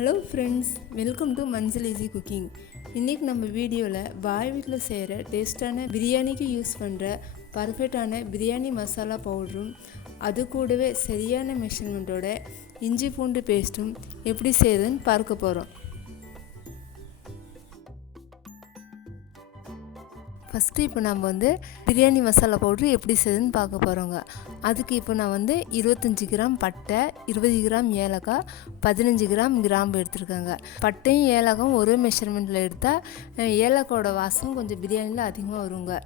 Hello friends, welcome to மஞ்சள் easy cooking. இன்றைக்கி நம்ம வீடியோவில் பாய் வீட்டில் செய்கிற டேஸ்டான பிரியாணிக்கு யூஸ் பண்ணுற பர்ஃபெக்டான பிரியாணி மசாலா பவுடரும் அது கூடவே சரியான மெஷர்மெண்ட்டோட இஞ்சி பூண்டு பேஸ்ட்டும் எப்படி செய்யுதுன்னு பார்க்க போகிறோம். ஃபஸ்ட்டு இப்போ நம்ம பிரியாணி மசாலா பவுட்ரு எப்படி செய்யுதுன்னு பார்க்க போகிறோங்க. அதுக்கு இப்போ நான் 25 கிராம் பட்டை, 20 கிராம் ஏலக்காய், 15 கிராம் கிராம்பு எடுத்துருக்கேங்க. பட்டையும் ஏலக்காயும் ஒரே மெஷர்மெண்ட்டில் எடுத்தால் ஏலக்காயோட வாசம் கொஞ்சம் பிரியாணியில் அதிகமாக வருங்க.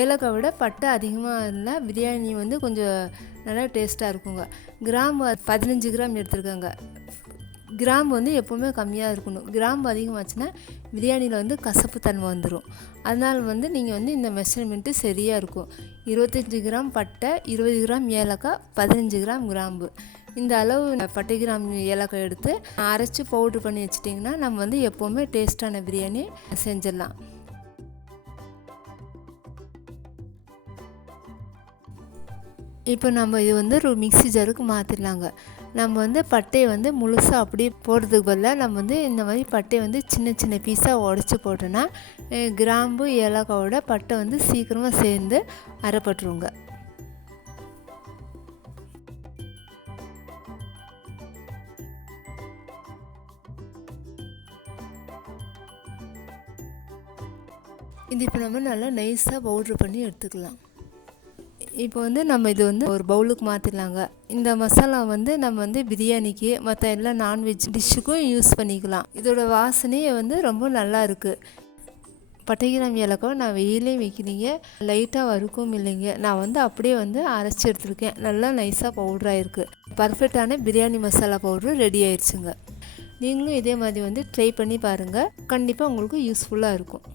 ஏலக்காய் விட பட்டை அதிகமாக இருந்தால் பிரியாணி கொஞ்சம் நல்லா டேஸ்ட்டாக இருக்குங்க. கிராம்பு 15 கிராம் எடுத்துருக்கேங்க. கிராம்பு எப்போவுமே கம்மியாக இருக்கணும். கிராம்பு அதிகமாச்சுன்னா பிரியாணியில் கசப்பு தன்மை வந்துடும். அதனால் நீங்கள் இந்த மெஷர்மெண்ட்டு சரியாக இருக்கும். 25 கிராம் பட்டை, 20 கிராம் ஏலக்காய், 15 கிராம் கிராம்பு. இந்த அளவு பட்டை கிராம் ஏலக்காய் எடுத்து அரைச்சி பவுட்ரு பண்ணி வச்சிட்டிங்கன்னா நம்ம எப்போவுமே டேஸ்ட்டான பிரியாணி செஞ்சிடலாம். இப்போ நம்ம இது ஒரு மிக்ஸி ஜாருக்கு மாற்றிடலாங்க. நம்ம பட்டையை முழுசாக அப்படியே போடுறதுக்கு பதிலாக நம்ம இந்த மாதிரி பட்டையை சின்ன சின்ன பீஸாக உடச்சி போட்டோன்னா கிராம்பு ஏலக்காயோட பட்டை சீக்கிரமாக சேர்ந்து அரைப்பட்டுருங்க. இது இப்போ நம்ம நல்லா நைஸாக பவுட்ரு பண்ணி எடுத்துக்கலாம். இப்போ நம்ம இது ஒரு பவுலுக்கு மாற்றிடலாங்க. இந்த மசாலா நம்ம பிரியாணிக்கு மற்ற எல்லா நான்வெஜ் டிஷ்ஷுக்கும் யூஸ் பண்ணிக்கலாம். இதோட வாசனையே ரொம்ப நல்லா இருக்குது. பட்டை கிராம் ஏலக்காவை நான் வெயிலையும் வைக்கிறீங்க, லைட்டாக வறுக்கவும் இல்லைங்க. நான் அப்படியே அரைச்சி எடுத்துருக்கேன். நல்லா நைஸாக பவுட்ராக இருக்குது. பர்ஃபெக்டான பிரியாணி மசாலா பவுட்ரு ரெடி ஆயிடுச்சுங்க. நீங்களும் இதே மாதிரி ட்ரை பண்ணி பாருங்கள். கண்டிப்பாக உங்களுக்கு யூஸ்ஃபுல்லாக இருக்கும்.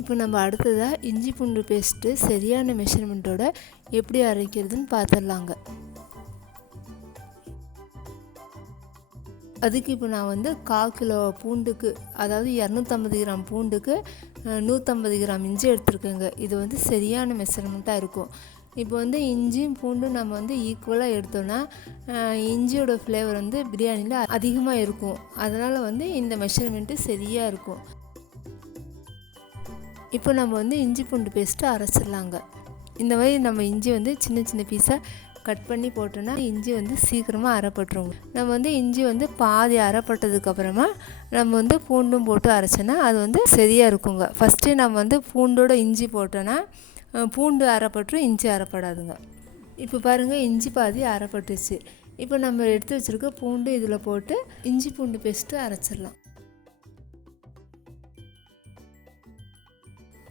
இப்போ நம்ம அடுத்ததாக இஞ்சி பூண்டு பேஸ்ட்டு சரியான மெஷர்மெண்ட்டோட எப்படி அரைக்கிறதுன்னு பார்த்துடலாங்க. அதுக்கு இப்போ நான் 1/4 கிலோ பூண்டுக்கு, அதாவது 250 கிராம் பூண்டுக்கு 150 கிராம் இஞ்சி எடுத்துருக்கேங்க. இது சரியான மெஷர்மெண்ட்டாக இருக்கும். இப்போ இஞ்சியும் பூண்டும் நம்ம ஈக்குவலாக எடுத்தோன்னா இஞ்சியோட ஃப்ளேவர் பிரியாணியில் அதிகமாக இருக்கும். அதனால் இந்த மெஷர்மெண்ட்டு சரியாக இருக்கும். இப்போ நம்ம இஞ்சி பூண்டு பேஸ்ட்டு அரைச்சிடலாங்க. இந்த மாதிரி நம்ம இஞ்சி சின்ன சின்ன பீஸாக கட் பண்ணி போட்டோன்னா இஞ்சி சீக்கிரமாக அரைப்பட்டுருங்க. நம்ம இஞ்சி பாதி அரைப்பட்டதுக்கப்புறமா நம்ம பூண்டும் போட்டு அரைச்சோன்னா அது சரியாக இருக்குங்க. ஃபஸ்ட்டு நம்ம பூண்டோட இஞ்சி போட்டோன்னா பூண்டு அரைப்பட்டுரும், இஞ்சி அரைப்படாதுங்க. இப்போ பாருங்கள், இஞ்சி பாதி அரைப்பட்டுச்சு. இப்போ நம்ம எடுத்து வச்சுருக்க பூண்டு இதில் போட்டு இஞ்சி பூண்டு பேஸ்ட்டு அரைச்சிடலாம்.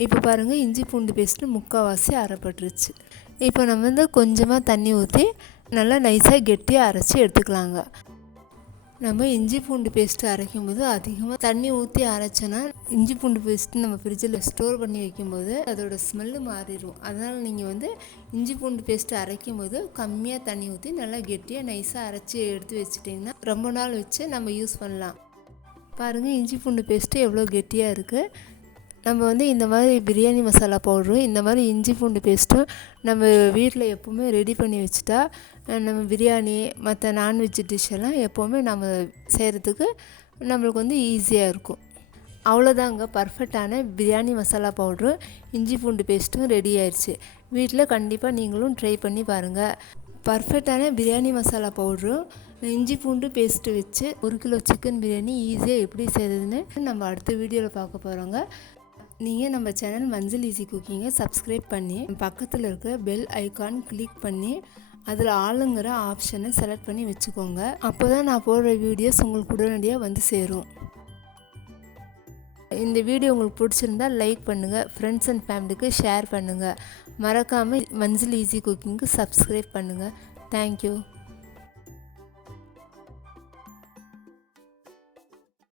இப்போ பாருங்கள், இஞ்சி பூண்டு பேஸ்ட்டு முக்கால்வாசி அரைப்பட்டுருச்சு. இப்போ நம்ம கொஞ்சமாக தண்ணி ஊற்றி நல்லா நைஸாக கெட்டியாக அரைச்சி எடுத்துக்கலாங்க. நம்ம இஞ்சி பூண்டு பேஸ்ட்டு அரைக்கும்போது அதிகமாக தண்ணி ஊற்றி அரைச்சோன்னா இஞ்சி பூண்டு பேஸ்ட்டு நம்ம ஃப்ரிட்ஜில் ஸ்டோர் பண்ணி வைக்கும்போது அதோட ஸ்மெல்லு மாறிடும். அதனால் நீங்கள் இஞ்சி பூண்டு பேஸ்ட்டு அரைக்கும்போது கம்மியாக தண்ணி ஊற்றி நல்லா கெட்டியாக நைஸாக அரைச்சி எடுத்து வச்சிட்டிங்கன்னா ரொம்ப நாள் வச்சு நம்ம யூஸ் பண்ணலாம். பாருங்கள், இஞ்சி பூண்டு பேஸ்ட்டு எவ்வளோ கெட்டியாக இருக்குது. நம்ம இந்த மாதிரி பிரியாணி மசாலா பவுடரும் இந்த மாதிரி இஞ்சி பூண்டு பேஸ்ட்டும் நம்ம வீட்டில் எப்போவுமே ரெடி பண்ணி வச்சுட்டா நம்ம பிரியாணி மற்ற நான்வெஜ் டிஷ்ஷெல்லாம் எப்போவுமே நம்ம செய்கிறதுக்கு நம்மளுக்கு ஈஸியாக இருக்கும். அவ்வளோதாங்க, பர்ஃபெக்டான பிரியாணி மசாலா பவுட்ரு இஞ்சி பூண்டு பேஸ்ட்டும் ரெடி ஆயிடுச்சு. வீட்டில் கண்டிப்பாக நீங்களும் ட்ரை பண்ணி பாருங்கள். பர்ஃபெக்டான பிரியாணி மசாலா பவுட்ரும் இஞ்சி பூண்டு பேஸ்ட்டு வச்சு 1 கிலோ சிக்கன் பிரியாணி ஈஸியாக எப்படி செய்கிறதுன்னு நம்ம அடுத்த வீடியோவில் பார்க்க போகிறோங்க. நீங்கள் நம்ம சேனல் மஞ்சள் ஈஸி குக்கிங்கை சப்ஸ்கிரைப் பண்ணி பக்கத்தில் இருக்க பெல் ஐக்கான் கிளிக் பண்ணி அதில் ஆளுங்கிற ஆப்ஷனை செலக்ட் பண்ணி வச்சுக்கோங்க. அப்போ தான் நான் போடுற வீடியோஸ் உங்களுக்கு உடனடியாக சேரும். இந்த வீடியோ உங்களுக்கு பிடிச்சிருந்தால் லைக் பண்ணுங்கள், ஃப்ரெண்ட்ஸ் அண்ட் ஃபேமிலிக்கு ஷேர் பண்ணுங்கள். மறக்காமல் மஞ்சள் ஈஸி குக்கிங்க்கு சப்ஸ்கிரைப் பண்ணுங்கள். தேங்க்யூ.